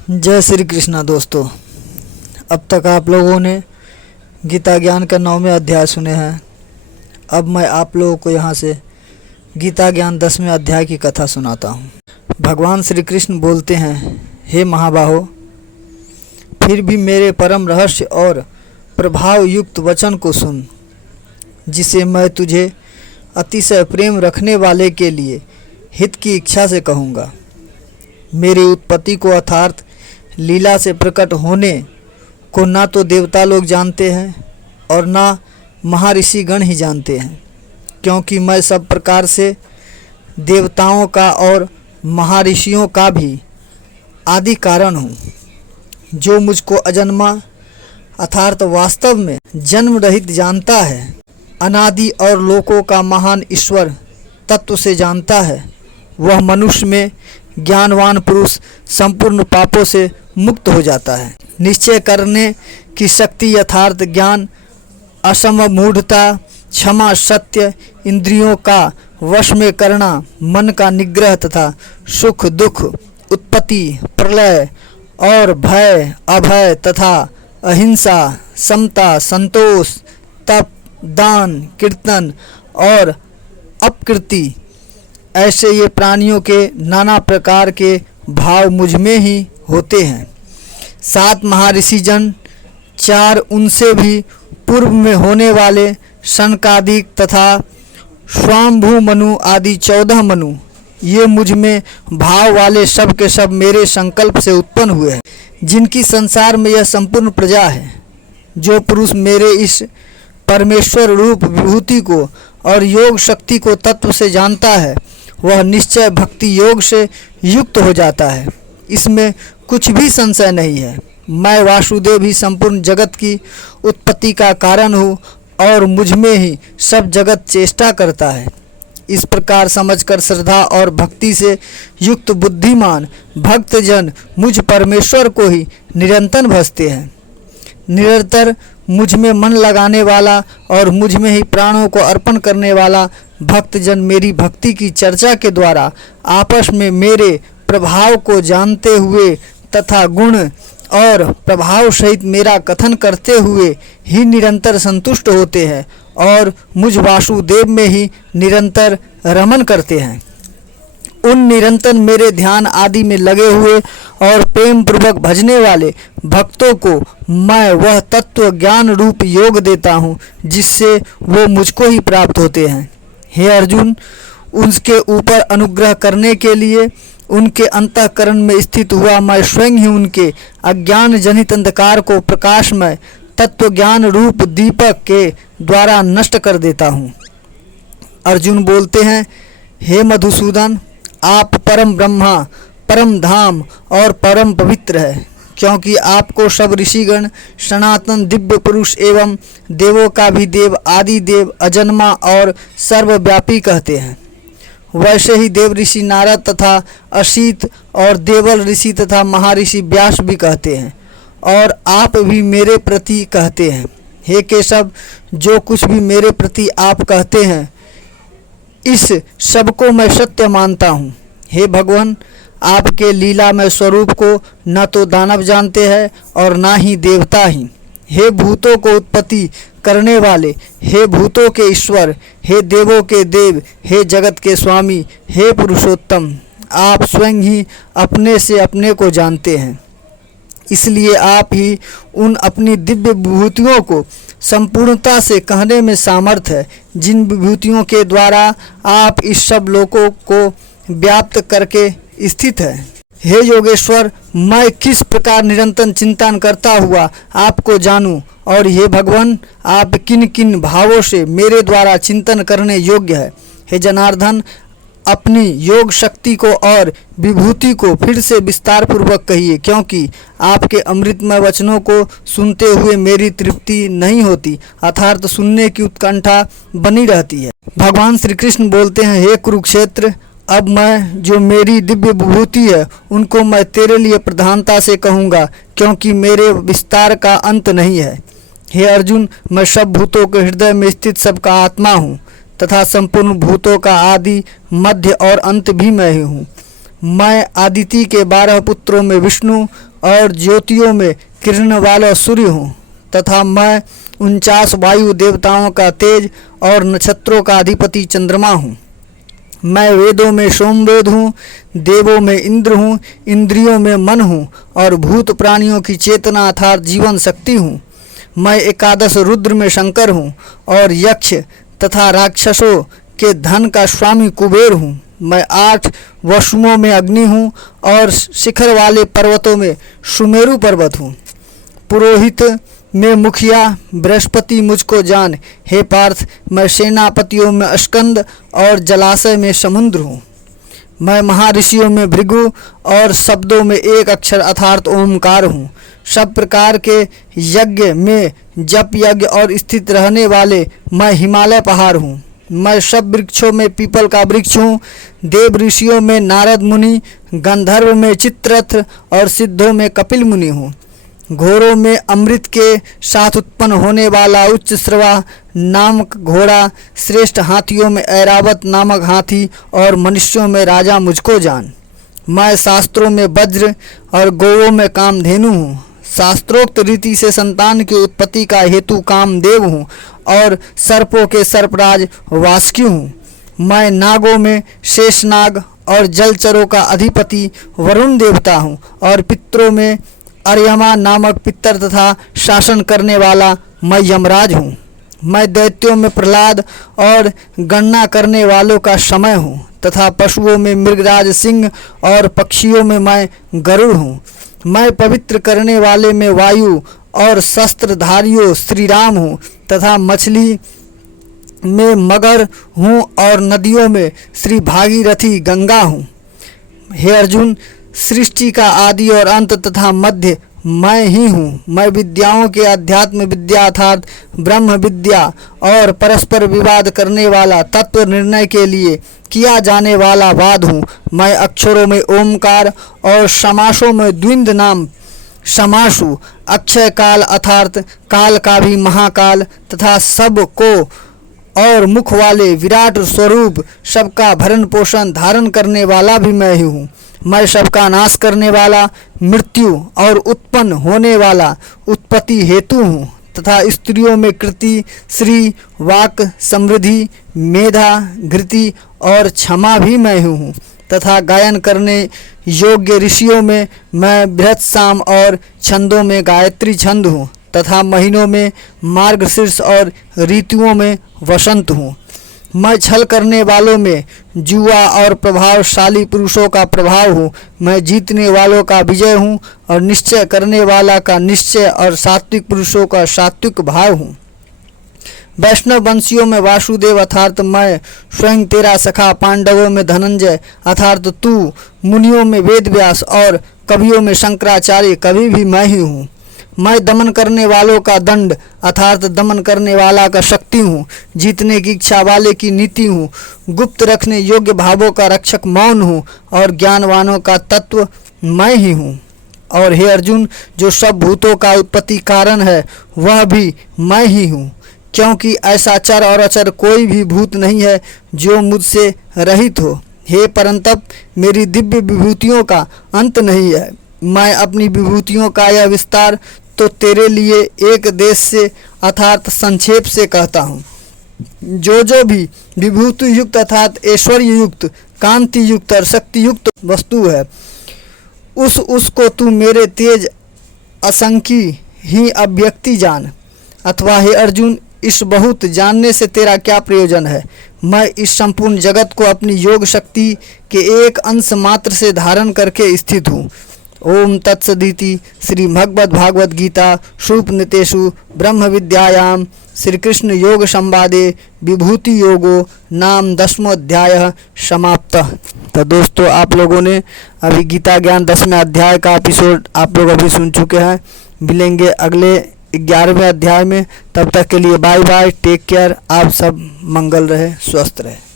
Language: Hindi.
जय श्री कृष्णा दोस्तों। अब तक आप लोगों ने गीता ज्ञान का 9वें अध्याय सुने हैं। अब मैं आप लोगों को यहाँ से गीता ज्ञान 10वें अध्याय की कथा सुनाता हूँ। भगवान श्री कृष्ण बोलते हैं, हे महाबाहो, फिर भी मेरे परम रहस्य और प्रभाव युक्त वचन को सुन, जिसे मैं तुझे अतिशय प्रेम रखने वाले के लिए हित की इच्छा से कहूँगा। मेरी उत्पत्ति को अर्थात लीला से प्रकट होने को ना तो देवता लोग जानते हैं और ना महर्षि गण ही जानते हैं, क्योंकि मैं सब प्रकार से देवताओं का और महर्षियों का भी आदि कारण हूँ। जो मुझको अजन्मा अर्थात वास्तव में जन्म रहित जानता है, अनादि और लोकों का महान ईश्वर तत्व से जानता है, वह मनुष्य में ज्ञानवान पुरुष संपूर्ण पापों से मुक्त हो जाता है। निश्चय करने की शक्ति, यथार्थ ज्ञान, असम मूढ़ता, क्षमा, सत्य, इंद्रियों का वश में करना, मन का निग्रह तथा सुख दुख, उत्पत्ति, प्रलय और भय, अभय तथा अहिंसा, समता, संतोष, तप, दान, कीर्तन और अपकृति, ऐसे ये प्राणियों के नाना प्रकार के भाव मुझ में ही होते हैं। 7 महर्षि जन, 4 उनसे भी पूर्व में होने वाले सनकादिक तथा स्वांभु मनु आदि 14 मनु, ये मुझ में भाव वाले सब के सब मेरे संकल्प से उत्पन्न हुए हैं, जिनकी संसार में यह संपूर्ण प्रजा है। जो पुरुष मेरे इस परमेश्वर रूप विभूति को और योग शक्ति को तत्व से जानता है, वह निश्चय भक्ति योग से युक्त हो जाता है। इसमें कुछ भी संशय नहीं है। मैं वासुदेव ही संपूर्ण जगत की उत्पत्ति का कारण हूँ और मुझ में ही सब जगत चेष्टा करता है। इस प्रकार समझकर श्रद्धा और भक्ति से युक्त बुद्धिमान भक्तजन मुझ परमेश्वर को ही निरंतर भजते हैं। निरंतर मुझ में मन लगाने वाला और मुझ में ही प्राणों को अर्पण करने वाला भक्तजन मेरी भक्ति की चर्चा के द्वारा आपस में मेरे प्रभाव को जानते हुए तथा गुण और प्रभाव सहित मेरा कथन करते हुए ही निरंतर संतुष्ट होते हैं और मुझ वासुदेव में ही निरंतर रमन करते हैं। उन निरंतर मेरे ध्यान आदि में लगे हुए और प्रेम पूर्वक भजने वाले भक्तों को मैं वह तत्व ज्ञान रूप योग देता हूँ, जिससे वो मुझको ही प्राप्त होते हैं। हे अर्जुन, उसके ऊपर अनुग्रह करने के लिए उनके अंतःकरण में स्थित हुआ मैं स्वयं ही उनके अज्ञान जनित अंधकार को प्रकाशमय तत्व ज्ञान रूप दीपक के द्वारा नष्ट कर देता हूँ। अर्जुन बोलते हैं, हे मधुसूदन, आप परम ब्रह्मा, परम धाम और परम पवित्र है, क्योंकि आपको सब ऋषिगण सनातन दिव्य पुरुष एवं देवों का भी देव, आदि देव, अजन्मा और सर्वव्यापी कहते हैं। वैसे ही देव ऋषि नारद तथा असित और देवल ऋषि तथा महर्षि व्यास भी कहते हैं, और आप भी मेरे प्रति कहते हैं। हे केशव, जो कुछ भी मेरे प्रति आप कहते हैं, इस सबको मैं सत्य मानता हूँ। हे भगवान, आपके लीलामय स्वरूप को न तो दानव जानते हैं और ना ही देवता ही। हे भूतों को उत्पत्ति करने वाले, हे भूतों के ईश्वर, हे देवों के देव, हे जगत के स्वामी, हे पुरुषोत्तम, आप स्वयं ही अपने से अपने को जानते हैं। इसलिए आप ही उन अपनी दिव्य विभूतियों को संपूर्णता से कहने में सामर्थ है, जिन विभूतियों के द्वारा आप इस सब लोकों को व्याप्त करके स्थित है। हे योगेश्वर, मैं किस प्रकार निरंतर चिंतन करता हुआ आपको जानूं, और हे भगवान, आप किन किन भावों से मेरे द्वारा चिंतन करने योग्य है। हे जनार्दन, अपनी योग शक्ति को और विभूति को फिर से विस्तार पूर्वक कहिए, क्योंकि आपके अमृतमय वचनों को सुनते हुए मेरी तृप्ति नहीं होती, अर्थात सुनने की उत्कंठा बनी रहती है। भगवान श्री कृष्ण बोलते हैं, हे कुरुक्षेत्र, अब मैं जो मेरी दिव्य विभूति है उनको मैं तेरे लिए प्रधानता से कहूँगा, क्योंकि मेरे विस्तार का अंत नहीं है। हे अर्जुन, मैं सब भूतों के हृदय में स्थित सबका आत्मा हूँ तथा संपूर्ण भूतों का आदि, मध्य और अंत भी मैं ही हूँ। मैं आदिति के 12 पुत्रों में विष्णु और ज्योतियों में किरण वाला सूर्य हूँ, तथा मैं 49 वायु देवताओं का तेज और नक्षत्रों का अधिपति चंद्रमा हूँ। मैं वेदों में सोमवेद हूँ, देवों में इंद्र हूँ, इंद्रियों में मन हूँ और भूत प्राणियों की चेतना अर्थात जीवन शक्ति हूँ। मैं 11 रुद्र में शंकर हूँ और यक्ष तथा राक्षसों के धन का स्वामी कुबेर हूँ। मैं 8 वसुओं में अग्नि हूँ और शिखर वाले पर्वतों में सुमेरु पर्वत हूँ। पुरोहित में मुखिया बृहस्पति मुझको जान, हे पार्थ मैं सेनापतियों में स्कंद और जलाशय में समुद्र हूँ। मैं महर्षियों में भृगु और शब्दों में एक अक्षर अर्थात ओमकार हूँ। सब प्रकार के यज्ञ में जप यज्ञ और स्थित रहने वाले मैं हिमालय पहाड़ हूँ। मैं सब वृक्षों में पीपल का वृक्ष हूँ। देव ऋषियों में नारद मुनि, गंधर्व में चित्ररथ और सिद्धों में कपिल मुनि हूँ। घोड़ों में अमृत के साथ उत्पन्न होने वाला उच्च श्रवा नामक घोड़ा, श्रेष्ठ हाथियों में ऐरावत नामक हाथी और मनुष्यों में राजा मुझको जान। मैं शास्त्रों में वज्र और गौओं में कामधेनु हूँ। शास्त्रोक्त रीति से संतान की उत्पत्ति का हेतु कामदेव हूँ और सर्पों के सर्पराज वासुकी हूँ। मैं नागों में शेषनाग और जलचरों का अधिपति वरुण देवता हूँ और पितरों में अर्यमा नामक पितर तथा शासन करने वाला मैं यमराज हूँ। मैं दैत्यों में प्रहलाद और गणना करने वालों का समय हूँ तथा पशुओं में मृगराज सिंह और पक्षियों में मैं गरुड़ हूँ। मैं पवित्र करने वाले में वायु और शस्त्रधारियों श्री राम हूँ तथा मछली में मगर हूँ और नदियों में श्री भागीरथी गंगा हूँ। हे अर्जुन, सृष्टि का आदि और अंत तथा मध्य मैं ही हूँ। मैं विद्याओं के अध्यात्म विद्या अर्थात ब्रह्म विद्या और परस्पर विवाद करने वाला तत्व निर्णय के लिए किया जाने वाला वाद हूँ। मैं अक्षरों में ओमकार और समासों में द्विंद नाम समासु, अक्षय काल अर्थात काल का भी महाकाल तथा सब को और मुख वाले विराट स्वरूप सबका भरण पोषण धारण करने वाला भी मैं ही हूँ। मैं सबका नाश करने वाला, मृत्यु और उत्पन्न होने वाला उत्पत्ति हेतु हूँ तथा स्त्रियों में कृति, श्री, वाक, समृद्धि, मेधा, घृति और क्षमा भी मैं ही हूँ तथा गायन करने योग्य ऋषियों में मैं बृहत्साम और छंदों में गायत्री छंद हूँ तथा महीनों में मार्गशीर्ष और ऋतुओं में वसंत हूँ। मैं छल करने वालों में जुआ और प्रभावशाली पुरुषों का प्रभाव हूँ। मैं जीतने वालों का विजय हूँ और निश्चय करने वाला का निश्चय और सात्विक पुरुषों का सात्विक भाव हूँ। वैष्णव वंशियों में वासुदेव अर्थात मैं स्वयं तेरा सखा, पांडवों में धनंजय अर्थात तू, मुनियों में वेदव्यास और कवियों में शंकराचार्य कवि भी मैं ही हूँ। मैं दमन करने वालों का दंड अर्थात दमन करने वाला का शक्ति हूँ। जीतने की इच्छा वाले की नीति हूँ। गुप्त रखने योग्य भावों का रक्षक मौन हूँ और ज्ञानवानों का तत्व मैं ही हूँ। और हे अर्जुन, जो सब भूतों का उत्पत्ति कारण है वह भी मैं ही हूँ, क्योंकि ऐसा चर और अचर कोई भी भूत नहीं है जो मुझसे रहित हो। हे परंतप, मेरी दिव्य विभूतियों का अंत नहीं है। मैं अपनी विभूतियों का यह विस्तार तो तेरे लिए एक देश से अर्थात संक्षेप से कहता हूँ। जो भी विभूति युक्त अर्थात ऐश्वर्य युक्त, कांति युक्त और शक्ति युक्त वस्तु है उसको तू मेरे तेज असंख्य ही अभिव्यक्ति जान। अथवा हे अर्जुन, इस बहुत जानने से तेरा क्या प्रयोजन है। मैं इस संपूर्ण जगत को अपनी योग शक्ति के एक अंश मात्र से धारण करके स्थित हूँ। ओम तत्सदिति श्री भगवद भागवत गीता सुपनिषदेषु ब्रह्म विद्यायाम श्री कृष्ण योग संवादे विभूति योगो नाम 10वां अध्याय समाप्त। तो दोस्तों, आप लोगों ने अभी गीता ज्ञान 10वें अध्याय का एपिसोड आप लोग अभी सुन चुके हैं। मिलेंगे अगले 11वें अध्याय में। तब तक के लिए बाय बाय, टेक केयर। आप सब मंगल रहे, स्वस्थ रहे।